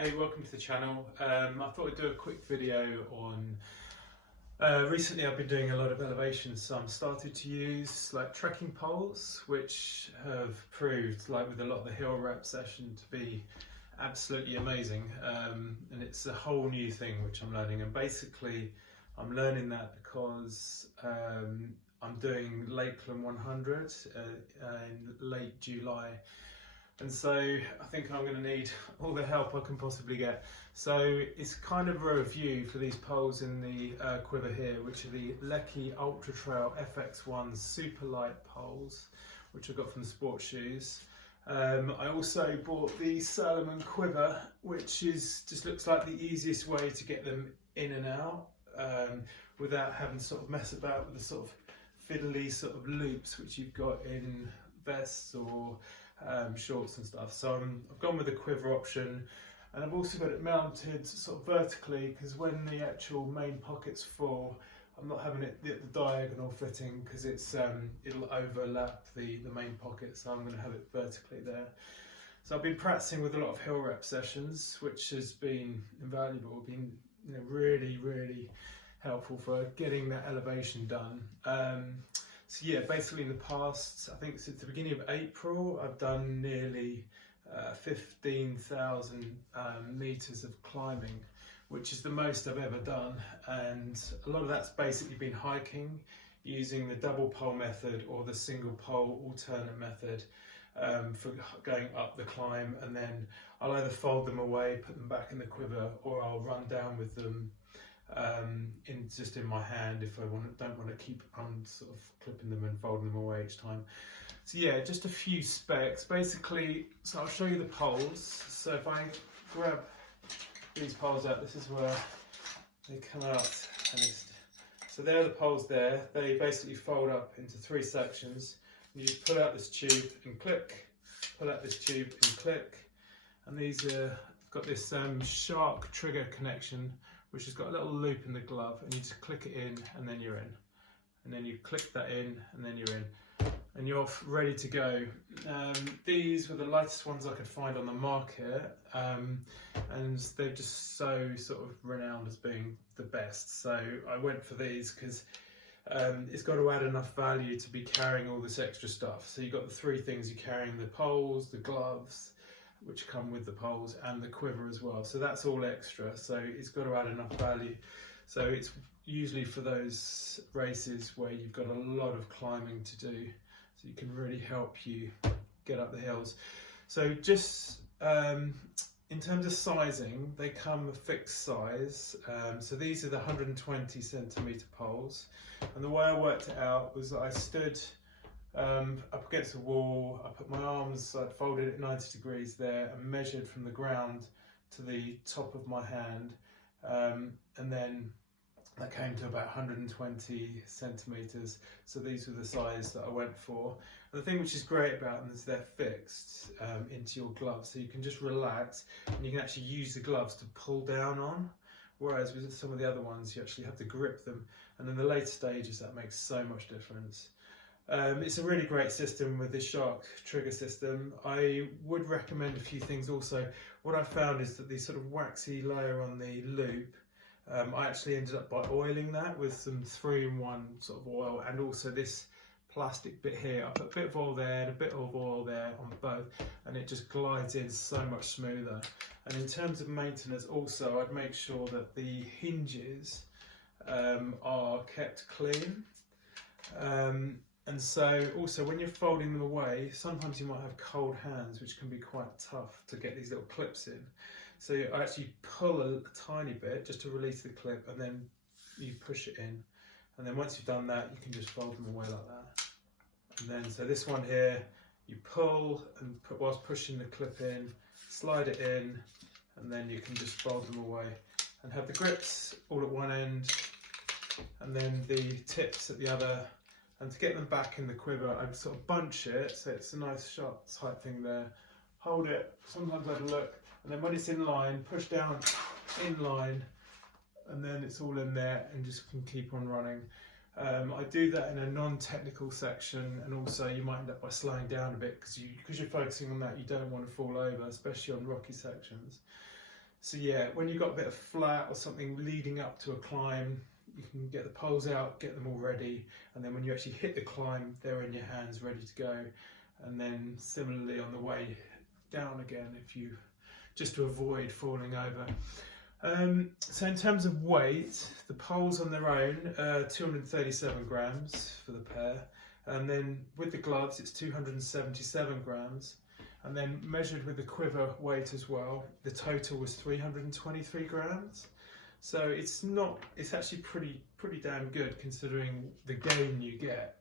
Hey, welcome to the channel. I thought I'd do a quick video on recently I've been doing a lot of elevations, so I'm started to use like trekking poles, which have proved, like with a lot of the hill rep session, to be absolutely amazing. And it's a whole new thing which I'm learning, and basically I'm learning that because I'm doing Lakeland 100 in late July. And so I think I'm going to need all the help I can possibly get. So it's kind of a review for these poles in the Quiver here, which are the Leki Ultratrail FX.One Superlite poles, which I got from the sports shoes. I also bought the Salomon Quiver, which just looks like the easiest way to get them in and out without having to sort of mess about with the sort of fiddly sort of loops which you've got in vests or shorts and stuff. So I've gone with the Quiver option, and I've also got it mounted sort of vertically, because when the actual main pocket's full, I'm not having it the diagonal fitting, because it'll overlap the main pocket, so I'm going to have it vertically there. So I've been practicing with a lot of hill rep sessions, which has been invaluable, been really helpful for getting that elevation done. So yeah, basically in the past, I think since the beginning of April, I've done nearly 15,000 meters of climbing, which is the most I've ever done. And a lot of that's basically been hiking, using the double pole method or the single pole alternate method for going up the climb. And then I'll either fold them away, put them back in the Quiver, or I'll run down with them just in my hand if I don't want to keep on sort of clipping them and folding them away each time. So yeah, just a few specs basically. So I'll show you the poles. So if I grab these poles out, this is where they come out, and so they're the poles there. They basically fold up into 3 sections. You just pull out this tube and click, pull out this tube and click, and these are got this shark trigger connection, which has got a little loop in the glove, and you just click it in and then you're in. And then you click that in and then you're in. And you're ready to go. These were the lightest ones I could find on the market, and they're just so sort of renowned as being the best. So I went for these because it's got to add enough value to be carrying all this extra stuff. So you've got the 3 things you're carrying: the poles, the gloves, which come with the poles, and the Quiver as well. So that's all extra, so it's got to add enough value. So it's usually for those races where you've got a lot of climbing to do, so you can really help you get up the hills. So just in terms of sizing, they come a fixed size. So these are the 120 centimetre poles, and the way I worked it out was that I stood up against the wall. I put my arms, I folded it 90 degrees there, and measured from the ground to the top of my hand, and then that came to about 120 centimetres. So these were the size that I went for. And the thing which is great about them is they're fixed into your gloves, so you can just relax, and you can actually use the gloves to pull down on, whereas with some of the other ones you actually have to grip them, and in the later stages that makes so much difference. It's a really great system with this shark trigger system. I would recommend a few things also. What I found is that the sort of waxy layer on the loop, I actually ended up by oiling that with some 3-in-1 sort of oil, and also this plastic bit here. I put a bit of oil there and a bit of oil there on both, and it just glides in so much smoother. And in terms of maintenance also, I'd make sure that the hinges are kept clean. And so also when you're folding them away, sometimes you might have cold hands, which can be quite tough to get these little clips in. So I actually pull a tiny bit just to release the clip, and then you push it in. And then once you've done that, you can just fold them away like that. And then, so this one here, you pull and whilst pushing the clip in, slide it in, and then you can just fold them away and have the grips all at one end, and then the tips at the other. And to get them back in the Quiver, I sort of bunch it, so it's a nice sharp tight thing there. Hold it, sometimes I have a look, and then when it's in line, push down in line, and then it's all in there, and just can keep on running. I do that in a non-technical section, and also you might end up by slowing down a bit, because you're focusing on that, you don't want to fall over, especially on rocky sections. So yeah, when you've got a bit of flat or something leading up to a climb, you can get the poles out, get them all ready, and then when you actually hit the climb, they're in your hands ready to go. And then similarly on the way down again, if you just to avoid falling over. So in terms of weight, the poles on their own are 237 grams for the pair, and then with the gloves it's 277 grams, and then measured with the Quiver weight as well, the total was 323 grams. So it's actually pretty damn good considering the gain you get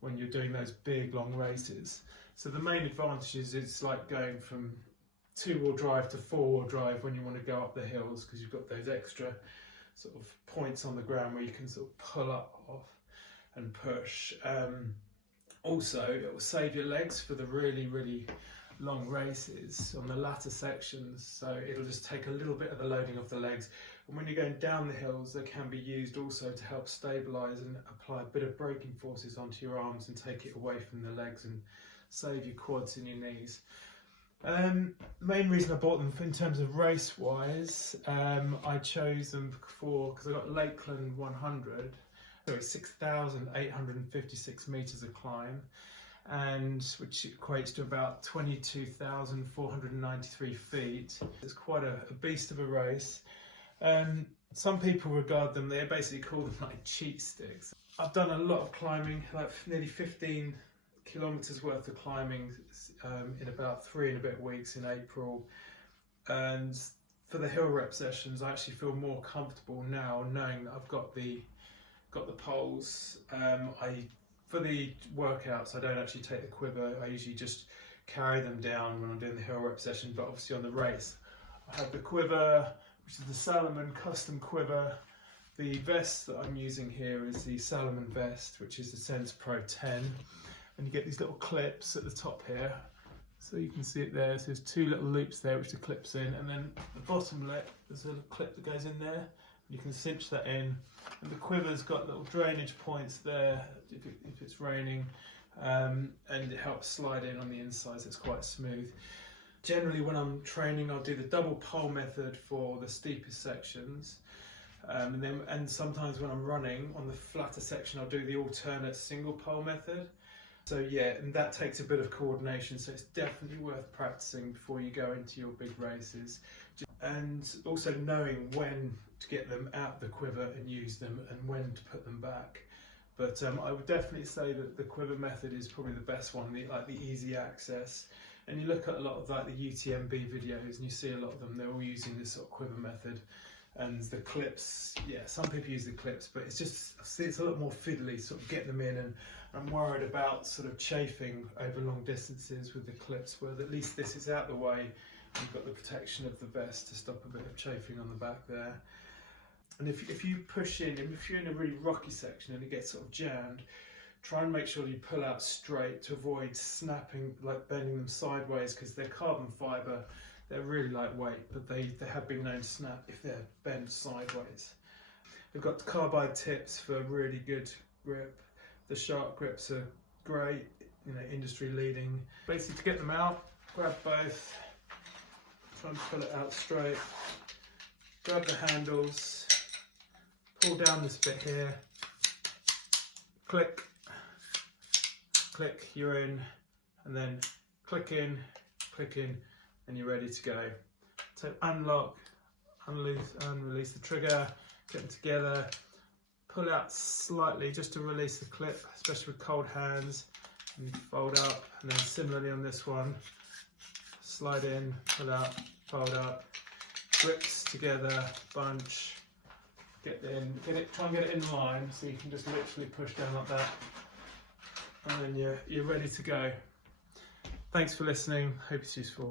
when you're doing those big long races. So the main advantage is it's like going from 2-wheel drive to 4-wheel drive when you want to go up the hills, because you've got those extra sort of points on the ground where you can sort of pull up off and push. Also, it will save your legs for the really long races on the latter sections, so it'll just take a little bit of the loading off the legs. And when you're going down the hills, they can be used also to help stabilise and apply a bit of braking forces onto your arms and take it away from the legs and save your quads and your knees. Main reason I bought them in terms of race wise, I chose them because I got Lakeland 100, so it's 6,856 metres of climb, and which equates to about 22,493 feet. It's quite a beast of a race. Some people regard them, they basically call them like cheat sticks. I've done a lot of climbing, like nearly 15 kilometers worth of climbing in about 3 and a bit weeks in April, and for the hill rep sessions I actually feel more comfortable now knowing that I've got the poles. For the workouts I don't actually take the Quiver, I usually just carry them down when I'm doing the hill rep session, but obviously on the race I have the Quiver, which is the Salomon custom Quiver. The vest that I'm using here is the Salomon vest, which is the Sense Pro 10. And you get these little clips at the top here, so you can see it there. So there's 2 little loops there which the clips in, and then the bottom lip, there's a little clip that goes in there. You can cinch that in, and the Quiver's got little drainage points there if it's raining, and it helps slide in on the inside, so it's quite smooth. Generally when I'm training I'll do the double pole method for the steepest sections, and sometimes when I'm running on the flatter section I'll do the alternate single pole method. So yeah, and that takes a bit of coordination, so it's definitely worth practicing before you go into your big races. And also knowing when to get them out the Quiver and use them, and when to put them back. But I would definitely say that the Quiver method is probably the best one, the easy access. And you look at a lot of like the UTMB videos and you see a lot of them, they're all using this sort of Quiver method. And the clips, yeah, some people use the clips, but it's a lot more fiddly, sort of get them in, and I'm worried about sort of chafing over long distances with the clips, where at least this is out the way. You've got the protection of the vest to stop a bit of chafing on the back there. And if you push in, if you're in a really rocky section and it gets sort of jammed, try and make sure you pull out straight to avoid snapping, like bending them sideways, because they're carbon fibre. They're really lightweight, but they have been known to snap if they're bent sideways. We've got carbide tips for really good grip. The shark grips are great, industry leading. Basically to get them out, grab both, try and pull it out straight, grab the handles, pull down this bit here, click, click, you're in, and then click in, and you're ready to go. So unlock, unrelease the trigger, get them together, pull out slightly just to release the clip, especially with cold hands, and you fold up, and then similarly on this one, slide in, pull out, fold up, grips together, bunch, get in, try and get it in line, so you can just literally push down like that, and then you're ready to go. Thanks for listening, hope it's useful.